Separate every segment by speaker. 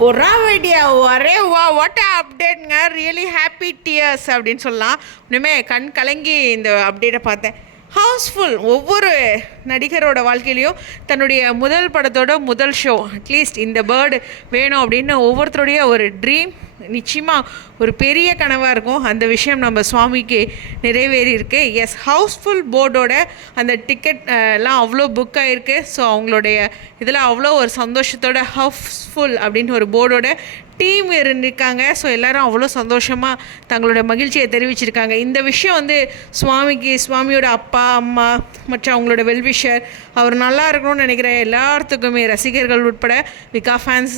Speaker 1: பொறா idea ஒரே வா what அப்டேட்ங்க ரியலி ஹாப்பி டியர்ஸ் அப்படின்னு சொல்லலாம். இன்னுமே கண் கலங்கி இந்த அப்டேட்டை பார்த்தேன். ஹவுஸ்ஃபுல் ஒவ்வொரு நடிகரோட வாழ்க்கையிலையும் தன்னுடைய முதல் படத்தோட முதல் ஷோ அட்லீஸ்ட் இந்த பேர்டு வேணும் அப்படின்னு ஒவ்வொருத்தருடைய ஒரு ட்ரீம் நிச்சயமாக ஒரு பெரிய கனவாக இருக்கும். அந்த விஷயம் நம்ம சுவாமிக்கு நிறைவேறியிருக்கு. எஸ் ஹவுஸ்ஃபுல் போர்டோட அந்த டிக்கெட் எல்லாம் அவ்வளோ புக் ஆகிருக்கு ஸோ அவங்களுடைய இதில் அவ்வளோ ஒரு சந்தோஷத்தோட ஹவுஸ்ஃபுல் அப்படின்னு ஒரு போர்டோட டீம் இருந்திருக்காங்க. ஸோ எல்லாரும் அவ்வளோ சந்தோஷமாக தங்களோட மகிழ்ச்சியை தெரிவிச்சிருக்காங்க. இந்த விஷயம் வந்து சுவாமிக்கு சுவாமியோட அப்பா அம்மா மற்ற அவங்களோட வெல்விஷர் அவர் நல்லா இருக்கணும்னு நினைக்கிற எல்லாத்துக்குமே ரசிகர்கள் உட்பட விகா ஃபேன்ஸ்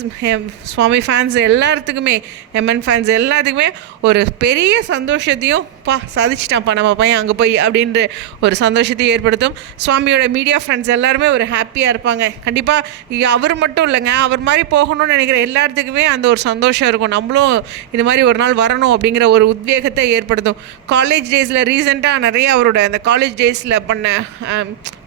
Speaker 1: சுவாமி ஃபேன்ஸ் எல்லாத்துக்குமே எம்என் ஃபேன்ஸ் எல்லாத்துக்குமே ஒரு பெரிய சந்தோஷத்தையும் பா சாதிச்சிட்டான்ப்பா நம்ம பையன் அங்கே போய் அப்படின்ற ஒரு சந்தோஷத்தையும் ஏற்படுத்தும். சுவாமியோட மீடியா ஃப்ரெண்ட்ஸ் எல்லாருமே ஒரு ஹாப்பியாக இருப்பாங்க. கண்டிப்பாக அவர் மட்டும் இல்லைங்க. அவர் மாதிரி போகணும்னு நினைக்கிற எல்லாத்துக்குமே அந்த ஒரு சந்தோஷம் இருக்கும். நம்மளும் இது மாதிரி ஒரு நாள் வரணும் அப்படிங்கிற ஒரு உத்வேகத்தை ஏற்படுத்தும். காலேஜ் டேஸில் ரீசெண்டாக நிறைய அவரோட அந்த காலேஜ் டேஸில் பண்ண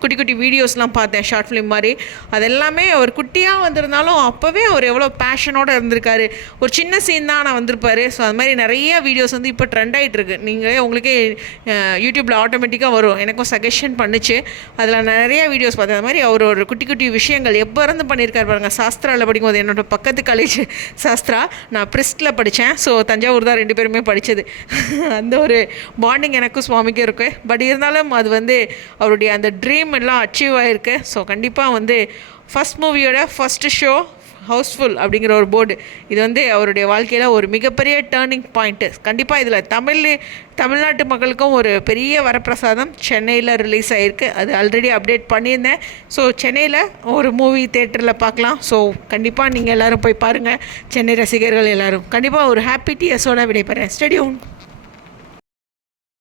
Speaker 1: குட்டி குட்டி வீடியோஸ்லாம் பார்த்தேன் ஷார்ட் ஃபிலிம் மாதிரி. அது எல்லாமே அவர் குட்டியாக வந்திருந்தாலும் அப்போவே அவர் எவ்வளோ பேஷனோடு இருந்திருக்காரு. ஒரு சின்ன சீன் தான் நான் வந்திருப்பாரு. ஸோ அது மாதிரி நிறைய வீடியோஸ் வந்து இப்போ ட்ரெண்ட் ஆகிட்டு இருக்கு நீங்களே உங்களுக்கே யூடியூப்பில் ஆட்டோமேட்டிக்காக வரும். எனக்கும் சஜஷன் பண்ணுச்சு. அதில் நிறைய வீடியோஸ் பார்த்தேன். அது மாதிரி அவர் ஒரு குட்டி குட்டி விஷயங்கள் எப்போ இருந்து பண்ணியிருக்காரு பாருங்கள் சாஸ்திராவில் படிக்கும்போது என்னோட பக்கத்து காலேஜ் சாஸ்திரா நான் பிரிஸ்டில் படித்தேன் ஸோ தஞ்சாவூர் தான் ரெண்டு பேருமே படித்தது அந்த ஒரு பாண்டிங் எனக்கும் சுவாமிக்கும் இருக்கு. பட் இருந்தாலும் அது வந்து அவருடைய அந்த ட்ரீம் எல்லாம் அச்சீவ் ஆகிருக்கு ஸோ கண்டிப்பாக வந்து ஃபஸ்ட் மூவியோட ஃபஸ்ட்டு ஷோ ஹவுஸ்ஃபுல் அப்படிங்கிற ஒரு போர்டு இது வந்து அவருடைய வாழ்க்கையில் ஒரு மிகப்பெரிய டேர்னிங் பாயிண்ட்டு கண்டிப்பாக இதில் தமிழ் தமிழ்நாட்டு மக்களுக்கும் ஒரு பெரிய வரப்பிரசாதம் சென்னையில் ரிலீஸ் ஆகிருக்கு அது ஆல்ரெடி அப்டேட் பண்ணியிருந்தேன். ஸோ சென்னையில் ஒரு மூவி தேட்டரில் பார்க்கலாம். ஸோ கண்டிப்பாக நீங்கள் எல்லோரும் போய் பாருங்கள் சென்னை ரசிகர்கள் எல்லோரும். கண்டிப்பாக ஒரு ஹாப்பி டிஎஸோட விடைபெறேன். ஸ்டெடியூன்